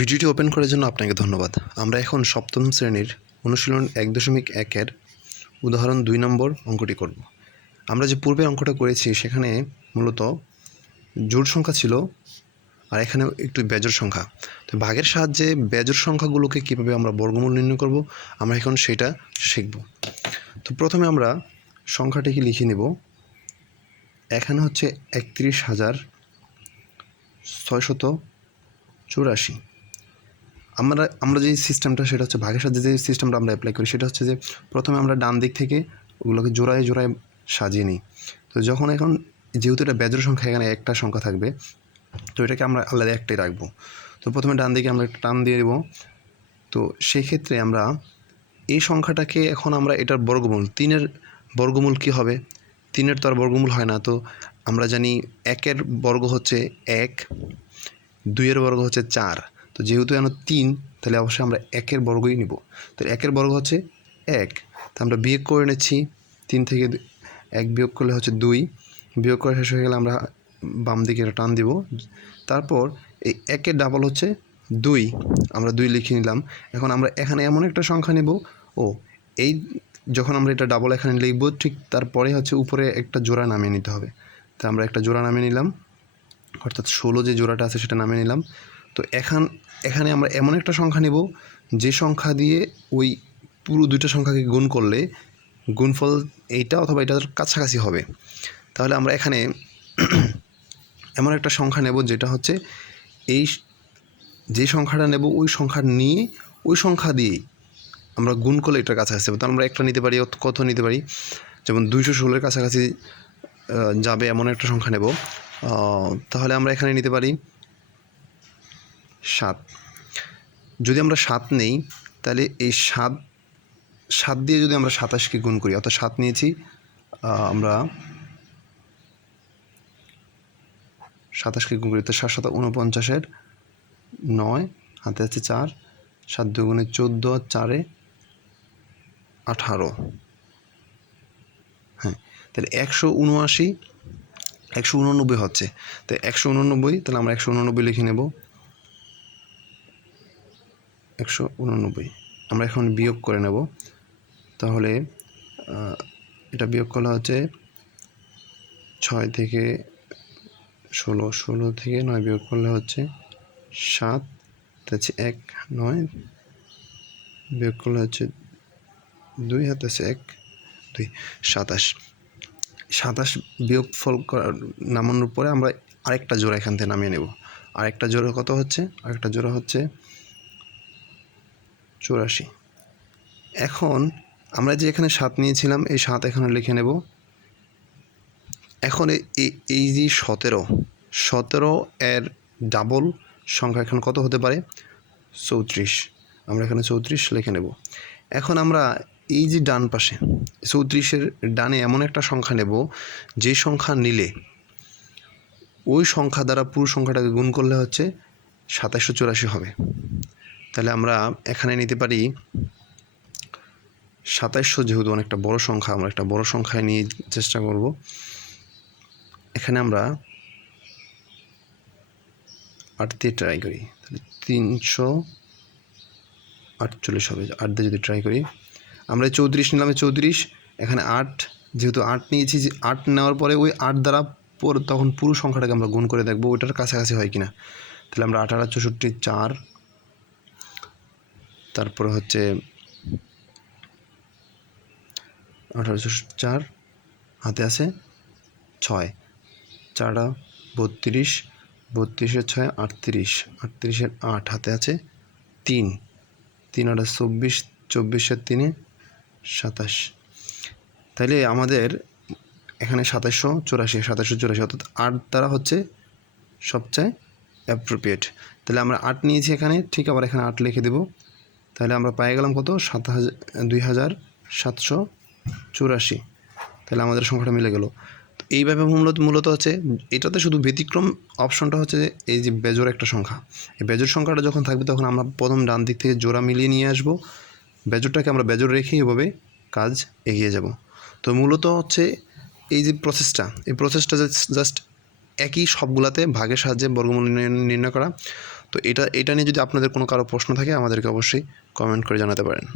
ভিডিওটি ওপেন করার জন্য আপনাকে ধন্যবাদ। আমরা এখন সপ্তম শ্রেণীর অনুশীলন 1.1-এর উদাহরণ 2 নম্বর অঙ্কটি করব। আমরা যে পূর্বে অঙ্কটা করেছি সেখানে মূলত জোড় সংখ্যা ছিল আর এখানে একটু বেজোড় সংখ্যা। তো ভাগের সাহায্যে বেজোড় সংখ্যাগুলোকে কীভাবে আমরা বর্গমূল নির্ণয় করব আমরা এখন সেটা শিখব। তো প্রথমে আমরা সংখ্যাটিকে লিখে নেব। এখানে হচ্ছে 31,684। আমরা যে সিস্টেমটা সেটা হচ্ছে ভাগের সাথে যে সিস্টেমটা আমরা অ্যাপ্লাই করি সেটা হচ্ছে যে প্রথমে আমরা ডান দিক থেকে ওগুলোকে জোড়ায় জোড়ায় সাজিয়ে নিই। তো যখন এখন যেহেতু এটা বেজোড় সংখ্যা, এখানে একটা সংখ্যা থাকবে, তো এটাকে আমরা আলাদা একটাই রাখবো। তো প্রথমে ডান দিকে আমরা একটা টান দিয়ে দেবো। তো সেই ক্ষেত্রে আমরা এই সংখ্যাটাকে এখন আমরা এটার বর্গমূল, 3-এর বর্গমূল কী হবে? 3-এর তো আর বর্গমূল হয় না। তো আমরা জানি 1-এর বর্গ হচ্ছে 1, 2-এর বর্গ হচ্ছে 4। তো যেহেতু এখন 3, তাহলে অবশ্যই আমরা 1-এর বর্গই নিব। তো 1-এর বর্গ হচ্ছে 1। তো আমরা বিয়োগ করে নিচ্ছি। 3 থেকে 1 বিয়োগ করলে হচ্ছে 2। বিয়োগ করে শেষ হয়ে গেলে আমরা বাম দিকে টান দিব। তারপর এই 1-এর ডাবল হচ্ছে 2, আমরা 2 লিখে নিলাম। এখন আমরা এখানে এমন একটা সংখ্যা নেব, এই যখন আমরা এটা ডাবল এখানে লিখব ঠিক তারপরে হচ্ছে উপরে একটা জোড়া নামিয়ে নিতে হবে। তো আমরা একটা জোড়া নামিয়ে নিলাম, অর্থাৎ 16 যে জোড়াটা আছে সেটা নামিয়ে নিলাম। তো এখানে আমরা এমন একটা সংখ্যা নেব যে সংখ্যা দিয়ে ওই পুরো দুইটা সংখ্যাকে গুণ করলে গুণফল এইটা অথবা এটার কাছাকাছি হবে। তাহলে আমরা এখানে এমন একটা সংখ্যা নেব যেটা হচ্ছে এই যে সংখ্যাটা নেব ওই সংখ্যা নিয়ে ওই সংখ্যা দিয়েই আমরা গুণ করলে এটার কাছাকাছি হবে। তাহলে আমরা একটা নিতে পারি, কত নিতে পারি, যেমন 216-এর কাছাকাছি যাবে এমন একটা সংখ্যা নেব। তাহলে আমরা এখানে নিতে পারি 7। যদি আমরা 7 নেই তাহলে এই 7 দিয়ে যদি আমরা 27-কে গুণ করি, অর্থাৎ 7 নিয়েছি আমরা 27-কে গুণ করি, তো 7 7 49-এর 9, হাতে আছে 4, 7 2 গুণে 14, 4 18। হ্যাঁ, তাহলে 189 হচ্ছে। তো 189, তাহলে আমরা 189 লিখে নেব। 189 আমরা এখন বিয়োগ করে নেব। তাহলে এটা বিয়োগ করলে হচ্ছে 6 থেকে 16, 16 থেকে 9 বিয়োগ করলে হচ্ছে 7, হচ্ছে 1, 9 বিয়োগ করলে হচ্ছে 2, হাতে আছে 1, 2, 27। 27 বিয়োগ ফল নামানোর পরে আমরা আরেকটা জোড়া এখান থেকে নামিয়ে নেব। আরেকটা জোড়া কত হচ্ছে? আরেকটা জোড়া হচ্ছে 84। এখন আমরা যে এখানে 7 নিয়েছিলাম এই 7 এখানে লিখে নেব। এখন এই যে 17 এর ডাবল সংখ্যা এখানে কত হতে পারে? 34। আমরা এখানে 34 লিখে নেব। এখন আমরা এই যে ডান পাশে 34-এর ডানে এমন একটা সংখ্যা নেব যে সংখ্যা নিলে ওই সংখ্যা দ্বারা পুরো সংখ্যাটাকে গুণ করলে হচ্ছে 2784 হবে। তাহলে আমরা এখানে নিতে পারি 2700, যেহেতু অনেকটা বড় সংখ্যা, আমরা একটা বড় সংখ্যায় নিয়ে চেষ্টা করব। এখানে আমরা 8 দিয়ে ট্রাই করি, তাহলে 348 হবে। 8 দিয়ে যদি ট্রাই করি, আমরা 34 নিলাম, 34 এখানে 8, যেহেতু 8 নিয়েছি, যে 8 নেওয়ার পরে ওই 8 দ্বারা তখন পুরো সংখ্যাটাকে আমরা গুণ করে দেখবো ওইটার কাছাকাছি হয় কিনা। তাহলে আমরা 18 64 4, তারপরে হচ্ছে 18 64 4, হাতে আছে 6, 4 32, 32-এর 6 38, 38-এর 8, হাতে আছে 3, 3 8 24, 24-এর 3 27। তাইলে আমাদের এখানে 2784, অর্থাৎ 8 দ্বারা হচ্ছে সবচেয়ে অ্যাপ্রোপ্রিয়েট। তাহলে আমরা 8 নিয়েছি এখানে, ঠিক আবার এখানে 8 লিখে দেব। তাহলে আমরা পেয়ে গেলাম কত? 2784। তাহলে আমাদের সংখ্যাটা মিলে গেল। তো এইভাবে মূলত হচ্ছে এটাতে শুধু ব্যতিক্রম অপশনটা হচ্ছে যে এই যে বেজোড় একটা সংখ্যা, এই বেজোড় সংখ্যাটা যখন থাকবে তখন আমরা প্রথম ডান দিক থেকে জোড়া মিলিয়ে নিয়ে আসবো, বেজোড়টাকে আমরা বেজোড় রেখে এভাবে কাজ এগিয়ে যাব। তো মূলত হচ্ছে এই যে প্রসেসটা জাস্ট একই সবগুলাতে ভাগের সাহায্যে বর্গমূল নির্ণয় করা। তো এটা নিয়ে যদি আপনাদের কোনো কারো প্রশ্ন থাকে আমাদেরকে অবশ্যই কমেন্ট করে জানাতে পারেন।